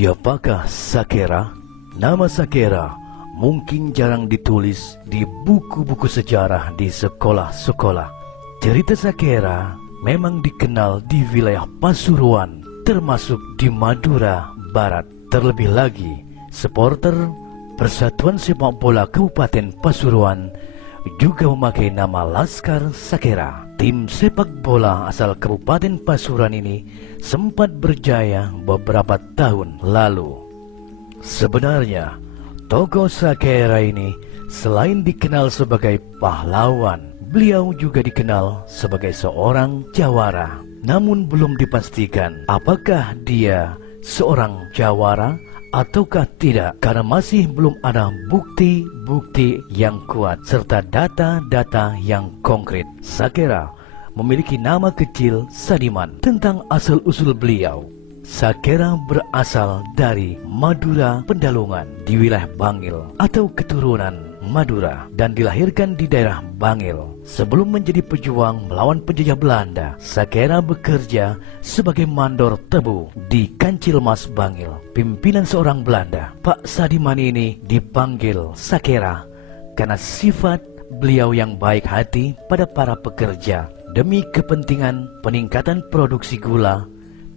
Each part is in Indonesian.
Siapakah Sakera? Nama Sakera mungkin jarang ditulis di buku-buku sejarah di sekolah-sekolah. Cerita Sakera memang dikenal di wilayah Pasuruan, termasuk di Madura Barat. Terlebih lagi, supporter Persatuan Sepak Bola Kabupaten Pasuruan juga memakai nama Laskar Sakera. Tim sepak bola asal Kabupaten Pasuruan ini sempat berjaya beberapa tahun lalu. Sebenarnya, tokoh Sakera ini selain dikenal sebagai pahlawan, beliau juga dikenal sebagai seorang jawara. Namun belum dipastikan apakah dia seorang jawara ataukah tidak, karena masih belum ada bukti-bukti yang kuat serta data-data yang konkret. Sakera memiliki nama kecil Sadiman. Tentang asal-usul beliau, Sakera berasal dari Madura Pendalungan di wilayah Bangil atau keturunan Madura dan dilahirkan di daerah Bangil. Sebelum menjadi pejuang melawan penjajah Belanda, Sakera bekerja sebagai mandor tebu di Kancilmas Bangil. Pimpinan seorang Belanda, Pak Sadiman ini dipanggil Sakera karena sifat beliau yang baik hati pada para pekerja. Demi kepentingan peningkatan produksi gula,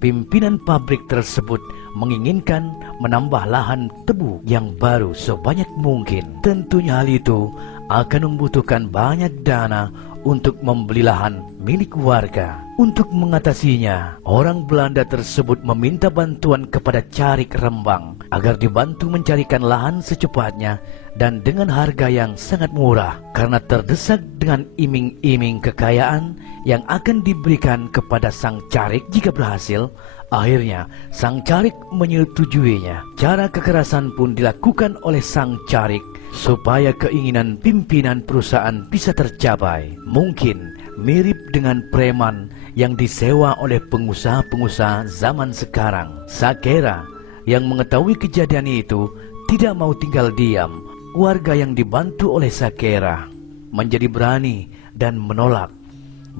pimpinan pabrik tersebut menginginkan menambah lahan tebu yang baru sebanyak mungkin. Tentunya hal itu akan membutuhkan banyak dana untuk membeli lahan milik warga. Untuk mengatasinya, orang Belanda tersebut meminta bantuan kepada Carik Rembang agar dibantu mencarikan lahan secepatnya dan dengan harga yang sangat murah, karena terdesak dengan iming-iming kekayaan yang akan diberikan kepada sang Carik jika berhasil. Akhirnya sang Carik menyetujuinya. Cara kekerasan pun dilakukan oleh sang Carik supaya keinginan pimpinan perusahaan bisa tercapai. Mungkin mirip dengan preman yang disewa oleh pengusaha-pengusaha zaman sekarang. Sakera yang mengetahui kejadian itu tidak mau tinggal diam. Warga yang dibantu oleh Sakera menjadi berani dan menolak.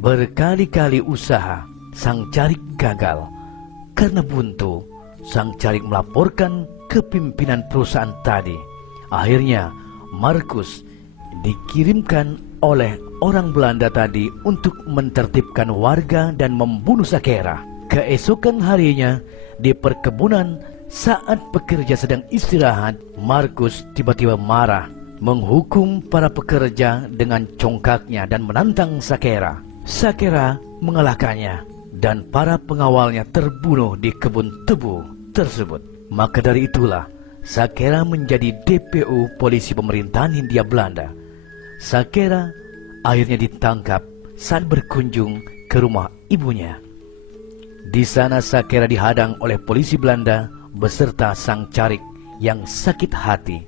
Berkali-kali usaha sang Carik gagal. Karena buntu, sang Carik melaporkan ke pimpinan perusahaan tadi. Akhirnya Markus dikirimkan oleh orang Belanda tadi untuk mentertibkan warga dan membunuh Sakera. Keesokan harinya di perkebunan, saat pekerja sedang istirahat, Markus tiba-tiba marah, menghukum para pekerja dengan congkaknya dan menantang Sakera. Sakera mengalahkannya dan para pengawalnya terbunuh di kebun tebu tersebut. Maka dari itulah Sakera menjadi DPO polisi pemerintahan Hindia Belanda. Sakera akhirnya ditangkap saat berkunjung ke rumah ibunya. Di sana Sakera dihadang oleh polisi Belanda beserta sang Carik yang sakit hati.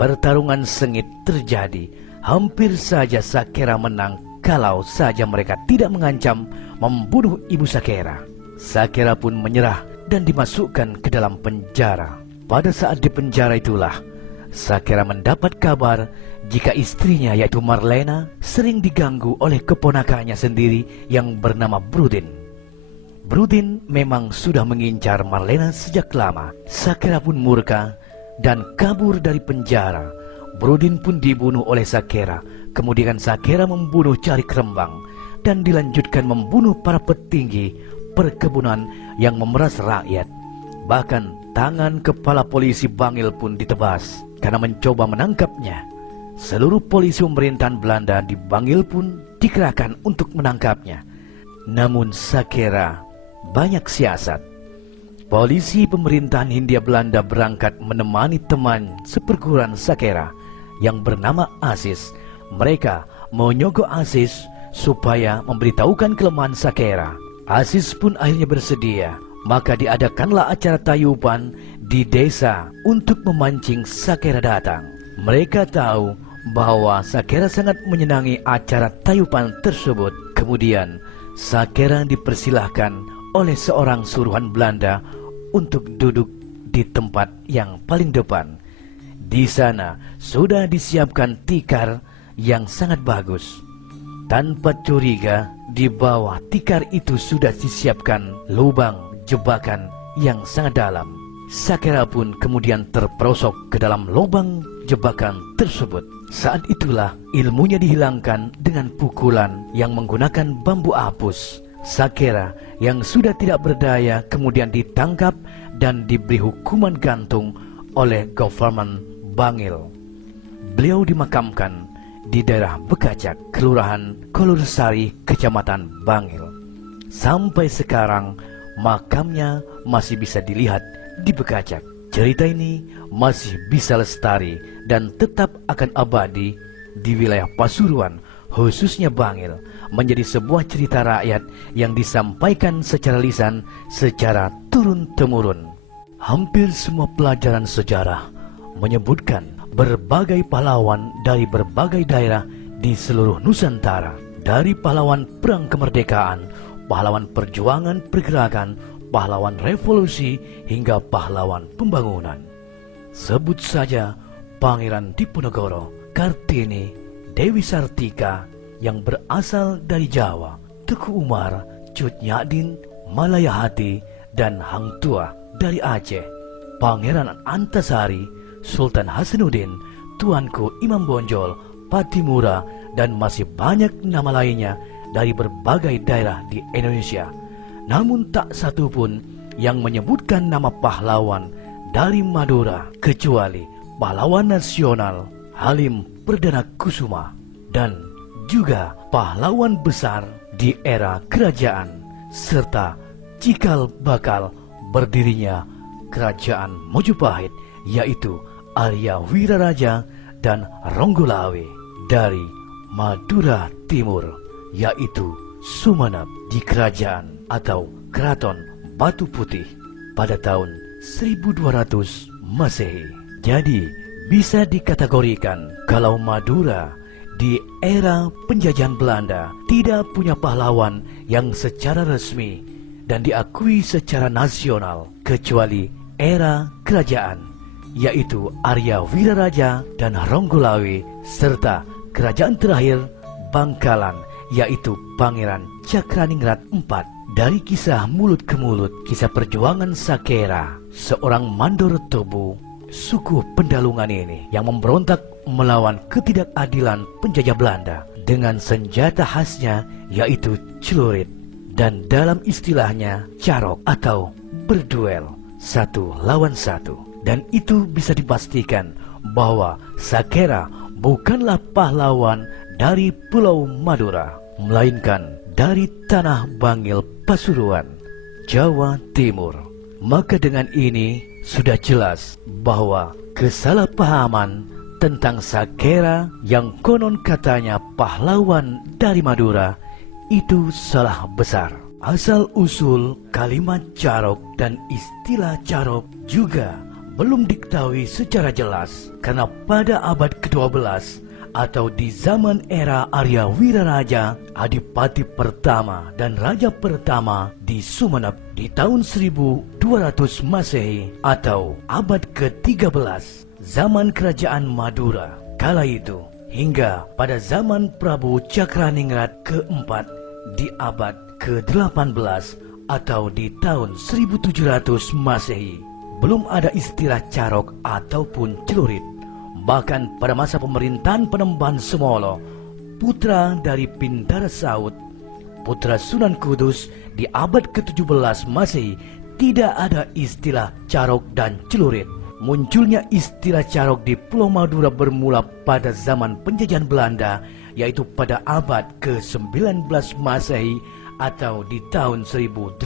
Pertarungan sengit terjadi. Hampir saja Sakera menang kalau saja mereka tidak mengancam membunuh ibu Sakera. Sakera pun menyerah dan dimasukkan ke dalam penjara. Pada saat di penjara itulah Sakera mendapat kabar jika istrinya yaitu Marlena sering diganggu oleh keponakannya sendiri yang bernama Brudin. Brudin memang sudah mengincar Marlena sejak lama. Sakera pun murka dan kabur dari penjara. Brudin pun dibunuh oleh Sakera. Kemudian Sakera membunuh Carik Rembang dan dilanjutkan membunuh para petinggi perkebunan yang memeras rakyat. Bahkan tangan kepala polisi Bangil pun ditebas karena mencoba menangkapnya. Seluruh polisi pemerintahan Belanda di Bangil pun dikerahkan untuk menangkapnya. Namun Sakera banyak siasat. Polisi pemerintahan Hindia Belanda berangkat menemani teman seperguruan Sakera yang bernama Aziz. Mereka menyogok Aziz supaya memberitahukan kelemahan Sakera. Aziz pun akhirnya bersedia. Maka diadakanlah acara tayuban di desa untuk memancing Sakera datang. Mereka tahu bahwa Sakera sangat menyenangi acara tayuban tersebut. Kemudian Sakera dipersilahkan oleh seorang suruhan Belanda untuk duduk di tempat yang paling depan. Di sana sudah disiapkan tikar yang sangat bagus. Tanpa curiga, di bawah tikar itu sudah disiapkan lubang jebakan yang sangat dalam. Sakera pun kemudian terperosok ke dalam lubang jebakan tersebut. Saat itulah ilmunya dihilangkan dengan pukulan yang menggunakan bambu apus. Sakera yang sudah tidak berdaya kemudian ditangkap dan diberi hukuman gantung oleh government Bangil. Beliau dimakamkan di daerah Bekacak, Kelurahan Kolursari, Kecamatan Bangil. Sampai sekarang makamnya masih bisa dilihat di Bekacak. Cerita ini masih bisa lestari dan tetap akan abadi di wilayah Pasuruan, khususnya Bangil, menjadi sebuah cerita rakyat yang disampaikan secara lisan secara turun-temurun. Hampir semua pelajaran sejarah menyebutkan berbagai pahlawan dari berbagai daerah di seluruh Nusantara, dari pahlawan perang kemerdekaan, pahlawan perjuangan pergerakan, pahlawan revolusi, hingga pahlawan pembangunan. Sebut saja Pangeran Diponegoro, Kartini, Dewi Sartika yang berasal dari Jawa, Teku Umar, Cut Nyak-din, Malayahati, dan Hang Tuah dari Aceh, Pangeran Antasari, Sultan Hasanuddin, Tuanku Imam Bonjol, Patimura, dan masih banyak nama lainnya dari berbagai daerah di Indonesia. Namun tak satu pun yang menyebutkan nama pahlawan dari Madura kecuali pahlawan nasional Halim Perdana Kusuma dan juga pahlawan besar di era kerajaan serta cikal bakal berdirinya Kerajaan Mojopahit, yaitu Arya Wiraraja dan Ronggolawe dari Madura Timur, yaitu Sumenep di kerajaan atau Keraton Batu Putih pada tahun 1200 Masehi. Jadi bisa dikategorikan kalau Madura di era penjajahan Belanda tidak punya pahlawan yang secara resmi dan diakui secara nasional kecuali era kerajaan, yaitu Arya Wiraraja dan Ronggolawe, serta kerajaan terakhir Bangkalan, yaitu Pangeran Cakraningrat IV. Dari kisah mulut ke mulut, kisah perjuangan Sakera, seorang mandor Tobu, suku Pendalungan ini yang memberontak melawan ketidakadilan penjajah Belanda dengan senjata khasnya yaitu celurit, dan dalam istilahnya carok atau berduel satu lawan satu. Dan itu bisa dipastikan bahwa Sakera bukanlah pahlawan dari Pulau Madura, melainkan dari tanah Bangil, Pasuruan, Jawa Timur. Maka dengan ini sudah jelas bahwa kesalahpahaman tentang Sakera yang konon katanya pahlawan dari Madura itu salah besar. Asal-usul kalimat carok dan istilah carok juga belum diketahui secara jelas, karena pada abad ke-12 atau di zaman era Arya Wiraraja, Adipati pertama dan Raja pertama di Sumenep di tahun 1200 Masehi atau abad ke-13 zaman Kerajaan Madura kala itu, hingga pada zaman Prabu Cakraningrat keempat di abad ke-18 atau di tahun 1700 Masehi. Belum ada istilah carok ataupun celurit. Bahkan pada masa pemerintahan Panembahan Semolo, putra dari Pindara Saud, putra Sunan Kudus di abad ke-17 Masehi, tidak ada istilah carok dan celurit. Munculnya istilah carok di Pulau Madura bermula pada zaman penjajahan Belanda, yaitu pada abad ke-19 Masehi atau di tahun 1800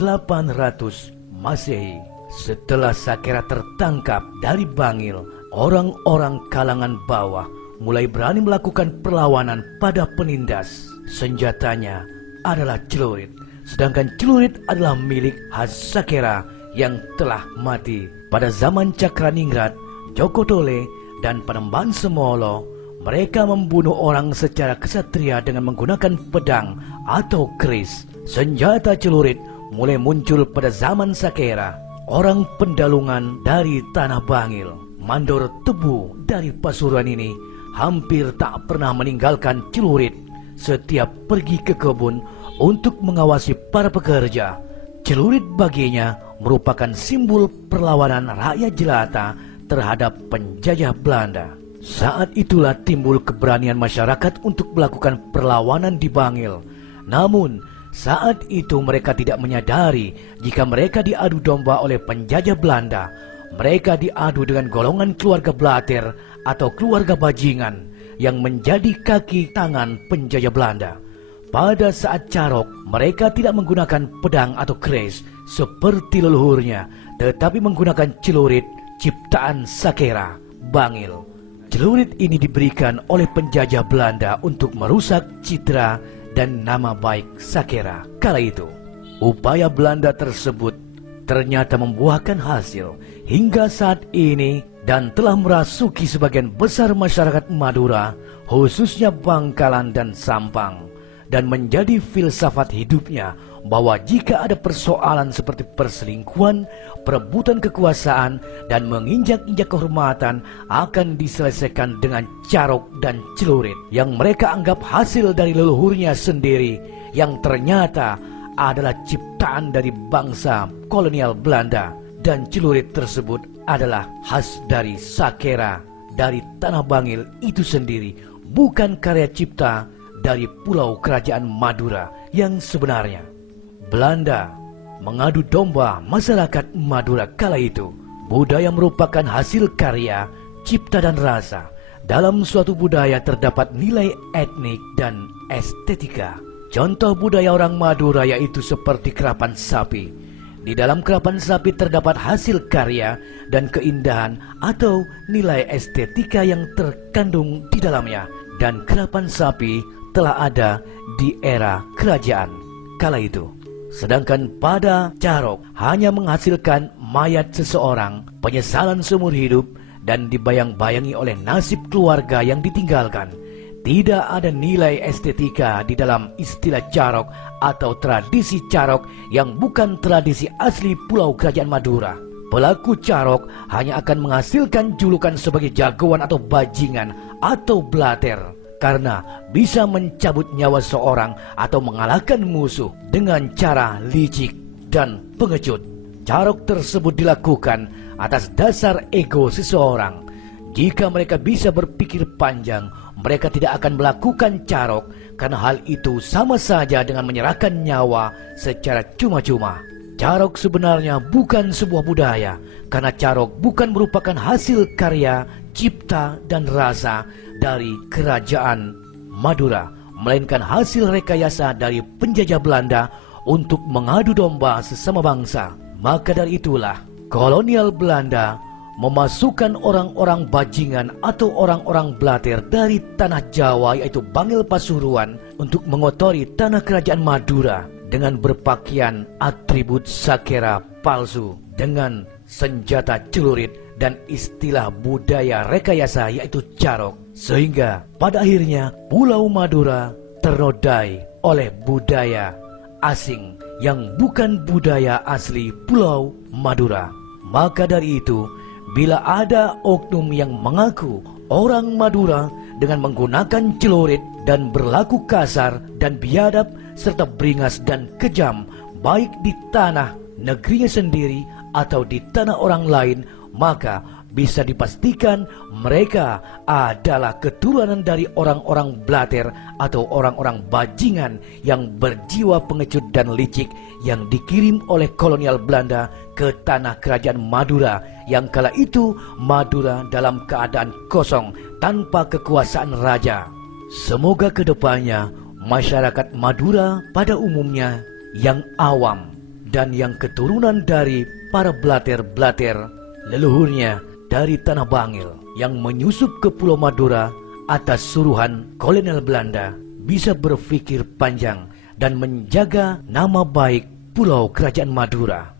Masehi. Setelah Sakera tertangkap dari Bangil, orang-orang kalangan bawah mulai berani melakukan perlawanan pada penindas. Senjatanya adalah celurit, sedangkan celurit adalah milik khas Sakera yang telah mati pada zaman Cakraningrat, Joko Tole, dan Panembahan Semolo. Mereka membunuh orang secara kesatria dengan menggunakan pedang atau keris. Senjata celurit mulai muncul pada zaman Sakera. Orang Pendalungan dari tanah Bangil, mandor Tebu dari Pasuruan ini hampir tak pernah meninggalkan celurit. Setiap pergi ke kebun untuk mengawasi para pekerja, celurit baginya merupakan simbol perlawanan rakyat jelata terhadap penjajah Belanda. Saat itulah timbul keberanian masyarakat untuk melakukan perlawanan di Bangil. Namun, saat itu mereka tidak menyadari jika mereka diadu domba oleh penjajah Belanda. Mereka diadu dengan golongan keluarga Blatter atau keluarga bajingan yang menjadi kaki tangan penjajah Belanda. Pada saat carok, mereka tidak menggunakan pedang atau keris seperti leluhurnya, tetapi menggunakan celurit ciptaan Sakera, Bangil. Celurit ini diberikan oleh penjajah Belanda untuk merusak citra dan nama baik Sakera kala itu. Upaya Belanda tersebut ternyata membuahkan hasil hingga saat ini dan telah merasuki sebagian besar masyarakat Madura, khususnya Bangkalan dan Sampang, dan menjadi filsafat hidupnya bahwa jika ada persoalan seperti perselingkuhan, perebutan kekuasaan, dan menginjak-injak kehormatan akan diselesaikan dengan carok dan celurit yang mereka anggap hasil dari leluhurnya sendiri yang ternyata adalah ciptaan dari bangsa kolonial Belanda, dan celurit tersebut adalah khas dari Sakera dari tanah Bangil itu sendiri, bukan karya cipta dari pulau kerajaan Madura yang sebenarnya. Belanda mengadu domba masyarakat Madura kala itu. Budaya merupakan hasil karya, cipta dan rasa. Dalam suatu budaya terdapat nilai etnik dan estetika. Contoh budaya orang Madura yaitu seperti kerapan sapi. Di dalam kerapan sapi terdapat hasil karya dan keindahan atau nilai estetika yang terkandung di dalamnya. Dan kerapan sapi telah ada di era kerajaan kala itu. Sedangkan pada carok hanya menghasilkan mayat seseorang, penyesalan seumur hidup, dan dibayang-bayangi oleh nasib keluarga yang ditinggalkan. Tidak ada nilai estetika di dalam istilah carok atau tradisi carok yang bukan tradisi asli pulau kerajaan Madura. Pelaku carok hanya akan menghasilkan julukan sebagai jagoan atau bajingan atau blater, karena bisa mencabut nyawa seorang atau mengalahkan musuh dengan cara licik dan pengecut. Carok tersebut dilakukan atas dasar ego seseorang. Jika mereka bisa berpikir panjang, mereka tidak akan melakukan carok karena hal itu sama saja dengan menyerahkan nyawa secara cuma-cuma. Carok sebenarnya bukan sebuah budaya, karena carok bukan merupakan hasil karya, cipta, dan rasa dari kerajaan Madura, melainkan hasil rekayasa dari penjajah Belanda untuk mengadu domba sesama bangsa. Maka dari itulah kolonial Belanda memasukkan orang-orang bajingan atau orang-orang blater dari tanah Jawa yaitu Bangil Pasuruan untuk mengotori tanah kerajaan Madura dengan berpakaian atribut Sakera palsu dengan senjata celurit dan istilah budaya rekayasa yaitu carok, sehingga pada akhirnya Pulau Madura ternodai oleh budaya asing yang bukan budaya asli Pulau Madura. Maka dari itu, bila ada oknum yang mengaku orang Madura dengan menggunakan celurit dan berlaku kasar dan biadab serta beringas dan kejam baik di tanah negerinya sendiri atau di tanah orang lain, maka bisa dipastikan mereka adalah keturunan dari orang-orang blater atau orang-orang bajingan yang berjiwa pengecut dan licik yang dikirim oleh kolonial Belanda ke tanah kerajaan Madura yang kala itu Madura dalam keadaan kosong tanpa kekuasaan raja. Semoga kedepannya masyarakat Madura pada umumnya yang awam dan yang keturunan dari para blater-blater leluhurnya dari tanah Bangil yang menyusup ke Pulau Madura atas suruhan kolonial Belanda bisa berpikir panjang dan menjaga nama baik Pulau Kerajaan Madura.